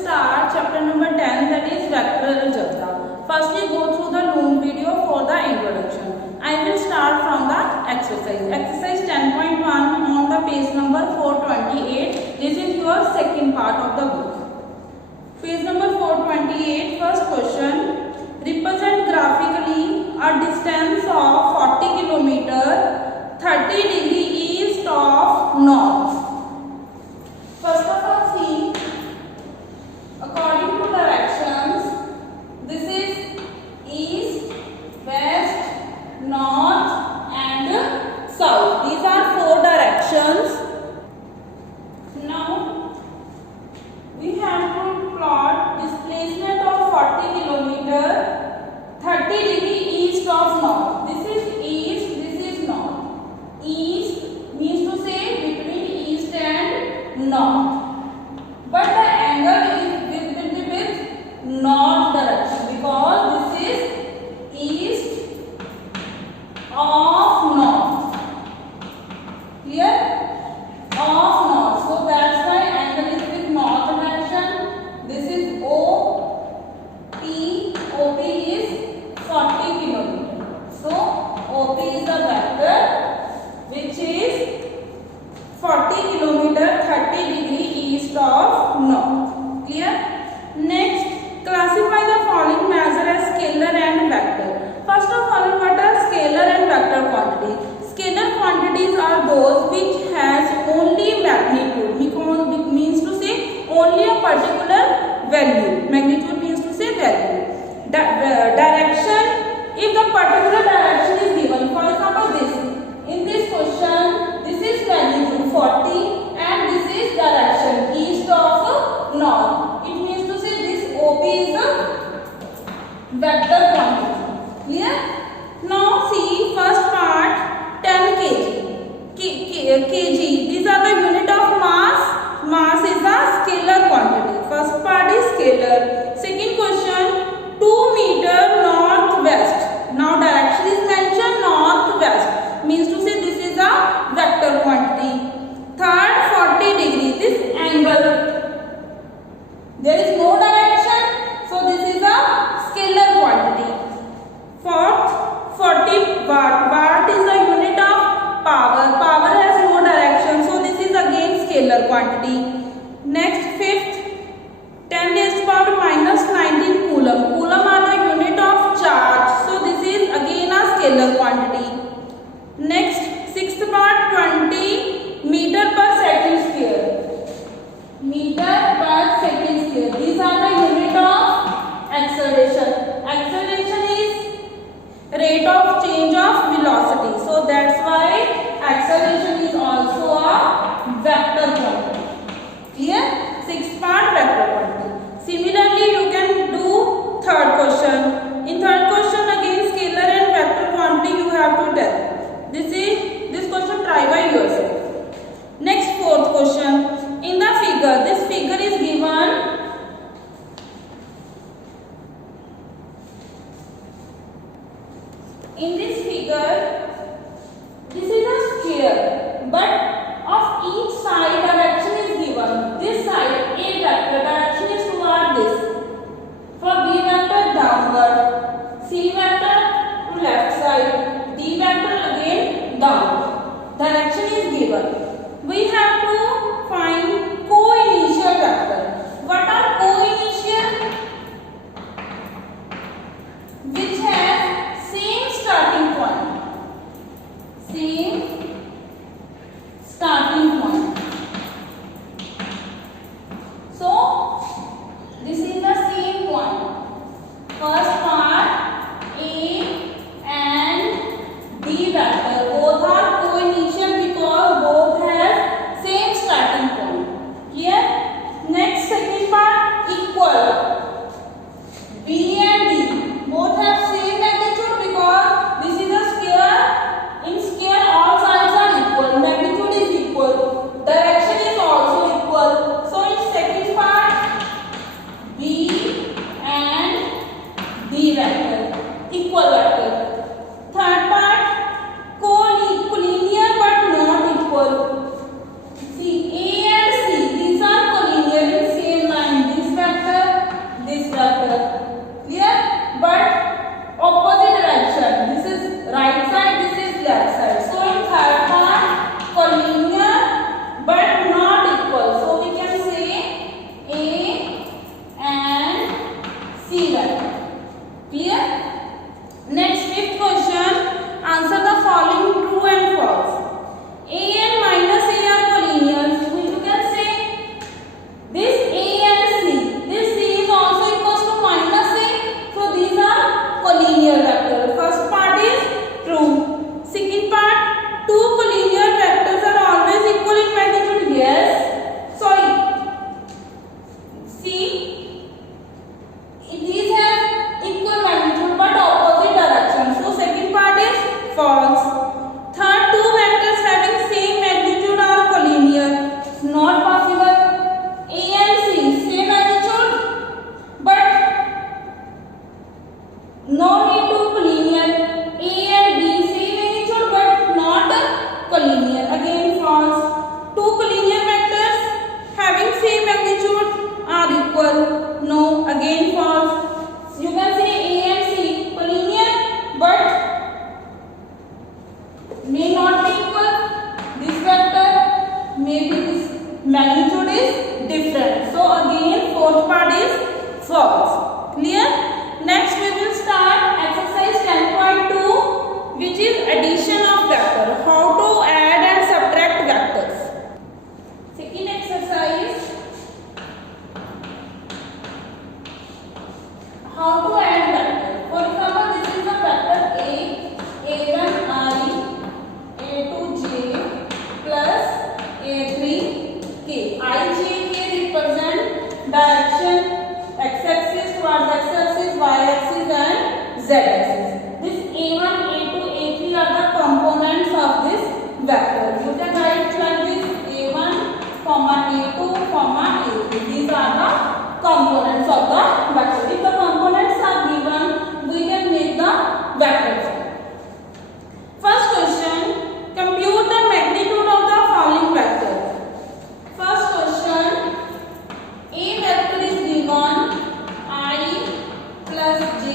start chapter number 10, that is vector algebra. Firstly, go through the Loom video for the introduction. I will start from the exercise. Exercise 10.1 on the page number 428. This is your second part of the book. Page number 428, first question. Represent graphically a distance of 40 km 30 degree east of north. First of all, see, according to directions, this is east, west, north and south. These are four directions. Now, we have to plot displacement of 40 km 30 degree east of north. This is east, this is north. East means to say between east and north. But the angle will be with north direction because this is east of north. Clear? Of north. So that's why angle is with north direction. This is OP. OP is 40 km. So OP is a vector which is 40 km 30 degree east of north. Clear? Next, classify the following measure as scalar and vector. First of all, what are scalar and vector quantities? Scalar quantities are those which has only magnitude, means to say only a particular value. Magnitude means to say value. Direction, if the particular direction is given, for example this, in this question, this is magnitude 40 and this is direction east of north. It means to say this OP is a vector quantity. Clear? Now see first part 10 kg. kg. These are the unit of mass. Mass is a scalar quantity. First part is scalar. Second question 2 meter northwest. Now direction is mentioned northwest. Means to say this is a vector quantity. Third 40 degree. This angle. There is no direction. So this is a scalar quantity. Fourth 40 watt. Watt is the unit of power. Power has no direction. So this is again scalar quantity. Next fifth 10 raised to power minus 19 coulomb. Coulomb are the unit of charge. So this is again a scalar quantity. Next sixth part 20 meter per second square. Meter per second square. These are the unit of acceleration. Acceleration is rate of change of velocity. So that's why acceleration is also a vector quantity. Clear? Sixth part vector quantity. Similarly, you can do third question. In third question again scalar and vector quantity you have to tell. This question try by yourself. Next fourth question. In the figure, this figure is given. In this figure, this is a sphere, but of each side direction is given. This side A vector direction is toward this. For B vector downward, C vector to left side, D vector again down. Direction is given. We have to find co-initial vector. What magnitude is different. So again fourth part is false. Clear? Next we will start exercise 10.2, which is addition of vector. How to add and subtract vectors. Second exercise, how to add vector. For example, this is the vector A, A1I, A2J plus A3K. I, J, K represent direction, x-axis towards x-axis, y-axis and z-axis. This A1, A2, A3 are the components of this vector. You can write like this: A1, A2, A3. These are the components of the vector. If the components are given, we can make the vector form. First question, compute the magnitude of the following vector. First question, A vector is given I plus J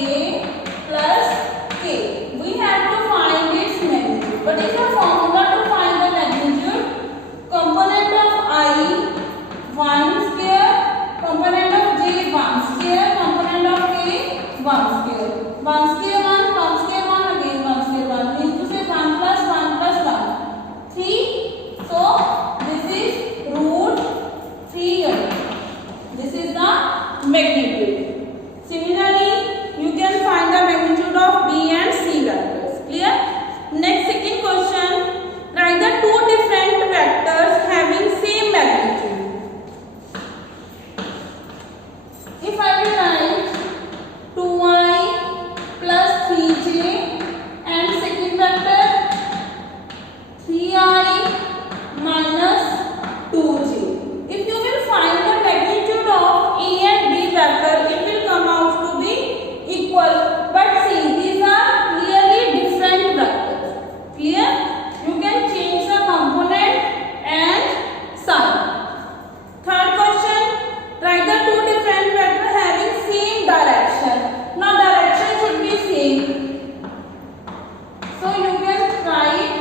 plus K. We have to find its magnitude. What is the formula to find the magnitude? Component of I 1 square, component of J 1 square, component of K 1 square. 1 square 1, 1 square 1, again 1 square 1. Means to say 1 plus 1, 3. So this is root 3. This is the magnitude. Similarly, you can find the magnitude of B and C vectors. Clear? Next, second question. Write the two different vectors having same magnitude. If I will write 2i plus 3j and second vector 3i minus 2j. If you will find the magnitude of A and B vector, it will come out to be equal. But see, these are clearly different vectors. Clear? You can change the component and sign. Third question, write the two different vectors having same direction. Now direction should be same. So you can write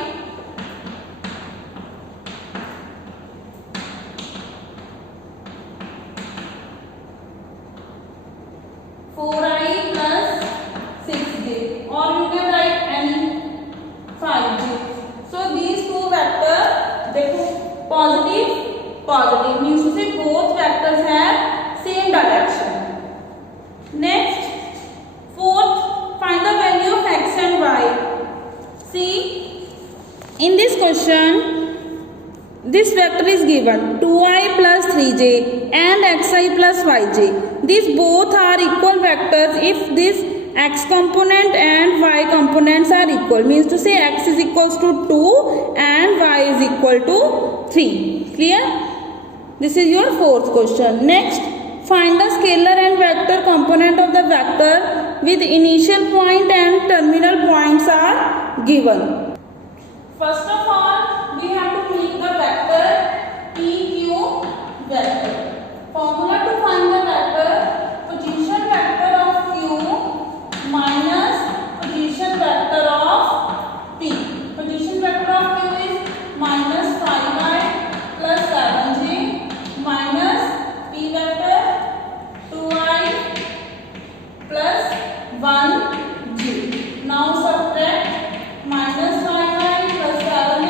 4i plus 6j, or you can write any 5j. So these two vectors, देखो positive means to say both vectors have same direction. Next, fourth, find the value of x and y. See, in this question, this vector is given 2i plus 3j and xi plus yj. These both are equal vectors if this x component and y components are equal. Means to say x is equals to 2 and y is equal to 3. Clear? This is your fourth question. Next, find the scalar and vector component of the vector with initial point and terminal points are given. First of all, we have to make the vector PQ vector. Formula to find the vector: position vector of Q minus position vector of P. Position vector of Q is minus 5i plus 7j minus P vector 2i plus 1j. Now subtract minus 5i plus 7j,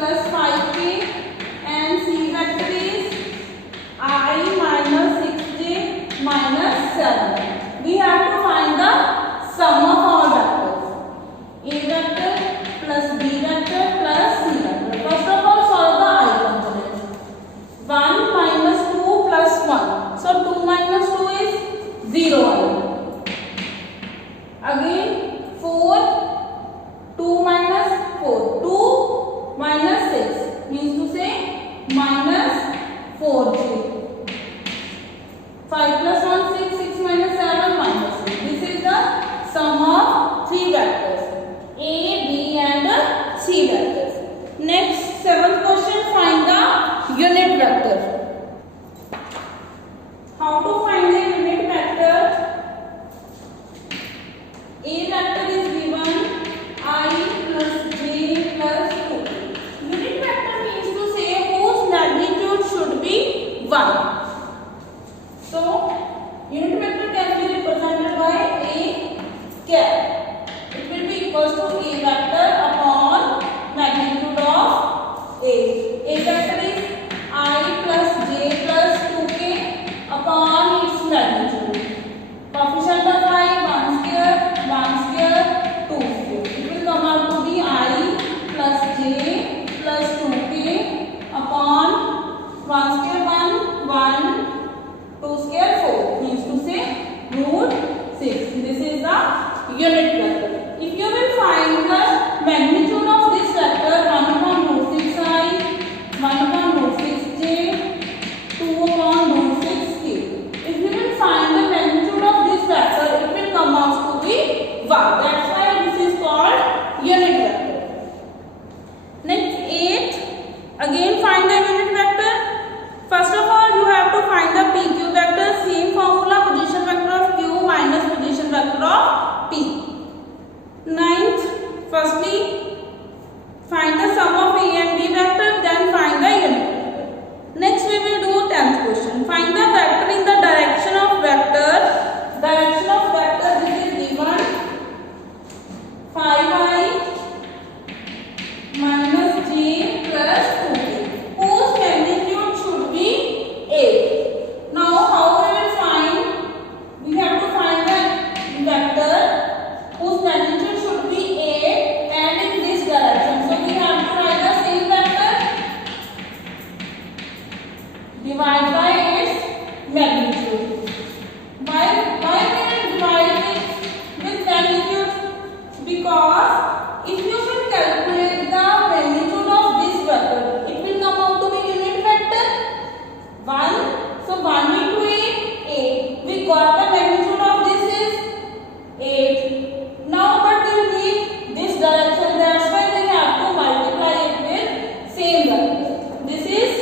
plus 5k and C vector is I minus 6j minus 7. We have to find the sum of all vectors. A vector plus B vector plus C vector. First of all, solve the I components. 1 minus 2 plus 1. So 2 minus 2 is 0. Again 4, 2 minus 4. 2 minus 6 means to say minus 4j. 5 plus 1, 6, 6 minus 7, minus 6. This is the sum of 3 vectors, A, B and C vectors. Next, 7th question, find the unit vector. How to find the unit vector? A vector is given I plus j plus 2. Unit vector means to say whose magnitude should be 1. So, unit vector can be represented by A cap. It will be equals to A vector upon magnitude of A. A vector is I plus j plus 2k upon its magnitude. Coefficient of I 1 square, 1 square, 2 square. It will come out to be I plus j plus 2k upon 1 square 1, 1, 2 square 4 means to say root 6. This is the unit vector. If you will find the magnitude of this vector 1 upon root 6i, 1 upon root 6j, 2 upon root 6k. If you will find the magnitude of this vector, it will come out to be 1. That's why this is called unit vector. Next 8. Again find the unit vector. First of all, you have to find the PQ vector. Same formula, position vector of Q minus position vector of P. 9th, firstly, find the sum of A and B vector, then find the unit vector. Next, we will do 10th question. Find the vector in the direction of vector. Direction of vector, this is given 5i minus j plus 2k. Whose magnitude should be 8. Now, how we will find? We have to find the vector whose magnitude should be 8 and in this direction. So, we have to write the same vector. Divide by its magnitude. Why we will divide it with magnitude? Because if you will calculate the magnitude of this vector, it will come out to be unit vector 1. So 1 into 8. We got the magnitude of this is 8. Now but we need this direction. That's why we have to multiply it with same vector. This is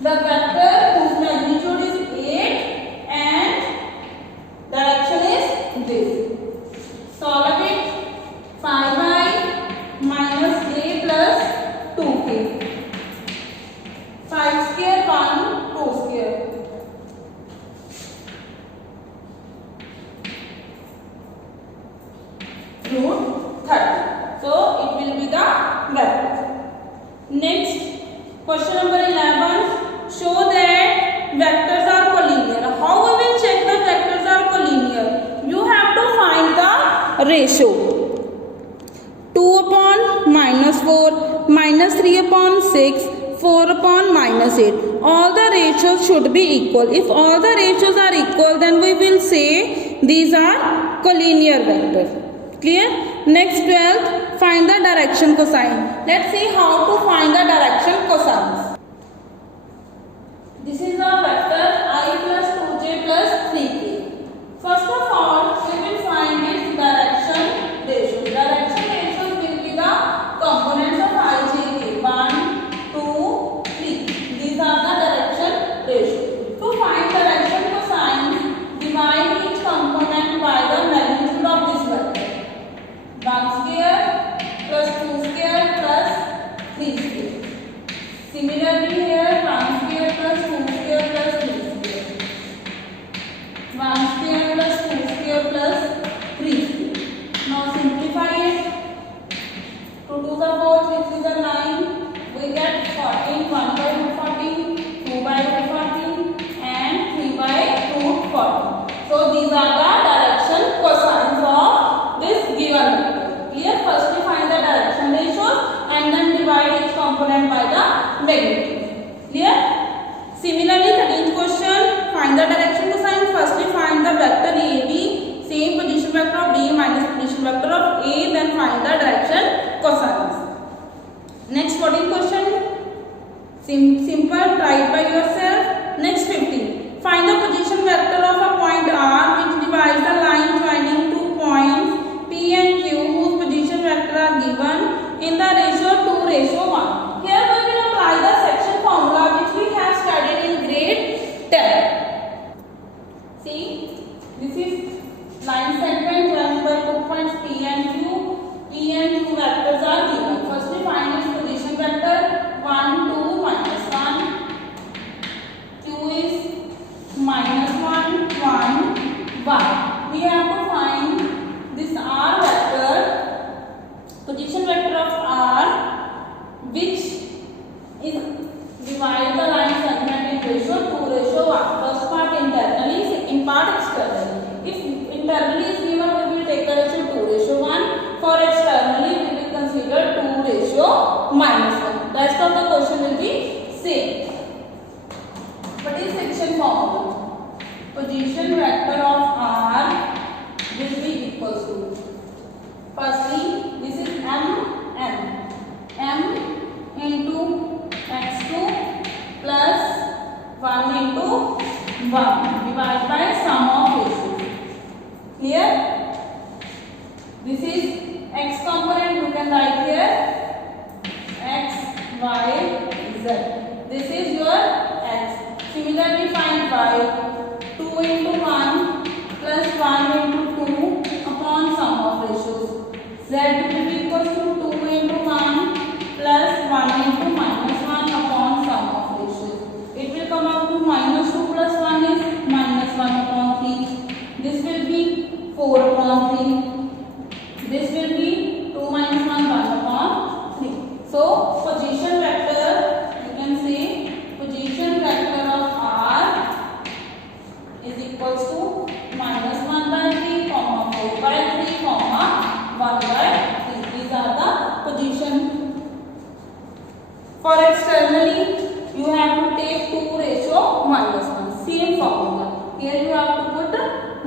the vector whose magnitude is 8 and direction is this. Solve it. 5i minus j plus 2k. 5 square 1, 2 square. Root 30. So it will be the vector. Next, question number 11. Show that vectors are collinear. How we will check the vectors are collinear? You have to find the ratio. 2 upon minus 4, minus 3 upon 6, 4 upon minus 8. All the ratios should be equal. If all the ratios are equal, then we will say these are collinear vectors. Clear? Next 12th, find the direction cosine. Let's see how to find the direction cosines. This is the vector I plus 2j plus 3k. First of all, we will find its direction ratio. Direction ratios will be the components of I, j, k. 1, 2, 3. These are the direction ratios. To find direction cosines, divide each component by the magnitude of this vector. 1 square plus 2 square plus 3 square. Similarly, in the ratio 2:1. Here we will apply the section formula which we have studied in grade 10. See, this is line segment joined by 2 points P and Q. P and Q vectors are given. First we find its position vector 1, 2, minus 1. Q is minus 1, 1, 1. We have to find this R vector, position vector of R, which is divide the line segment in ratio 2:1. First part internally, second part externally. If internally is given, we will take the ratio 2:1. For externally, we will consider 2:-1. Rest of the question will be same. What is section formula? Position vector of R will be equals to, firstly, this is m into x2 plus 1 into 1 divided by sum of ratios. Clear? This is x component, you can write here x, y, z. This is your x. Similarly, find y. 2 into 1 plus 1 into 2 upon sum of ratios. Z will be equal to 2 into 1 plus 1 into minus 1 upon sum of ratios. It will come out to minus 2 plus 1 is minus 1 upon 3. This will be 4 upon 3. This will be 2 minus 1, 1 upon 3. So, position vector, you can say position vector of R is equals to minus 1 by 3, 4 by 3, 1 by 3. These are the position. For externally, you have to take 2:1. Same formula. Here you have to put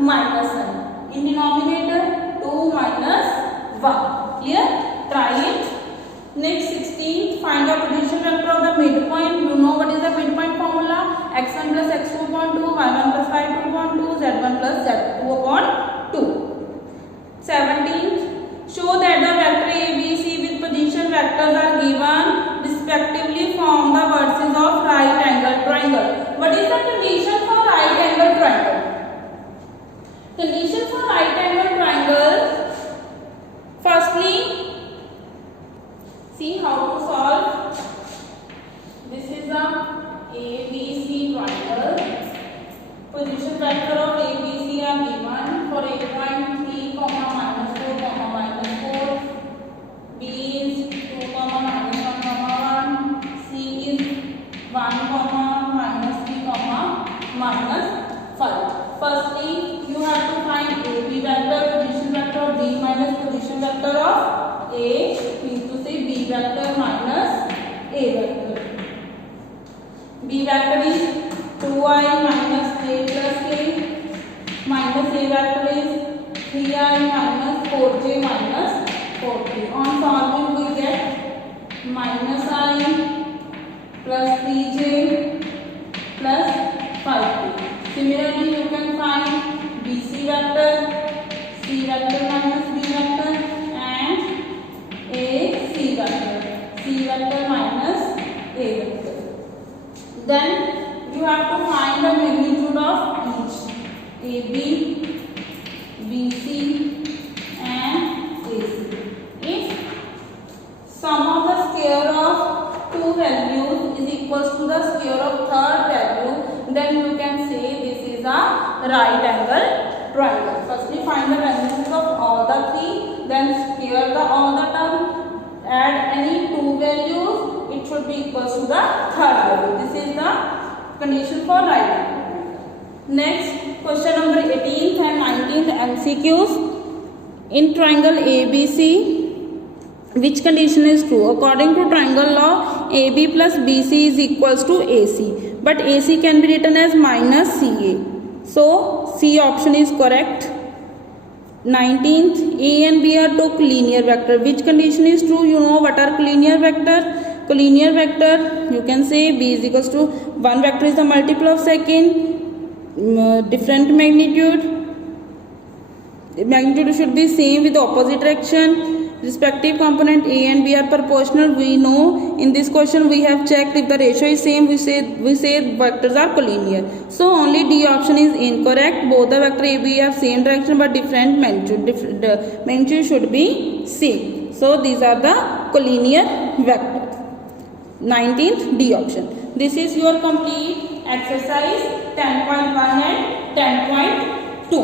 minus 1. In denominator, 2 minus 1. Clear? Try it. Next 16, find the position vector of the midpoint. You know what is the midpoint formula? x1 plus x2 upon 2, y1 plus y2 upon 2, z1 plus z2 upon 2. 17, show that the vector A, B, C with position vectors are given respectively form the vertices of right angle triangle. What is the condition for right angle triangle? Condition for right angle triangle, firstly, see how to solve. This is the ABC triangle. Position vector of ABC are given for a point P, minus 4, minus 4. B is 2, minus 1, 1. C is 1, minus 3, minus 5. Firstly, you have to find AB vector, position vector of B minus position vector of A, means to say B vector minus A vector. B vector is 2i minus a plus k, minus A vector is 3i minus 4j minus 4k. On solving we get minus I plus 3j plus 5k. Similarly, you can find BC vector, C vector minus B vector and AC vector, C vector minus A vector. Then you have to find the magnitude of each, AB, BC and AC. If sum of the square of two values is equals to the square of third value, then you can say this is a right angle triangle. Firstly, find the values of all the three, then square all the term, add any two values, it should be equals to the third value. This is the condition for right angle. Next, question number 18th and 19th MCQs. In triangle ABC, which condition is true? According to triangle law, AB plus BC is equals to AC, but AC can be written as minus CA. So, C option is correct. 19th, A and B are two collinear vector. Which condition is true? You know what are collinear vector? Collinear vector, you can say B is equals to one vector is the multiple of second, different magnitude. The magnitude should be same with opposite direction. respective component A and B are proportional. We know in this question we have checked if the ratio is same, we say vectors are collinear. So only D option is incorrect. Both the vector A, B are same direction but different magnitude. The magnitude should be same. So these are the collinear vectors. 19th D option. This is your complete exercise 10.1 and 10.2.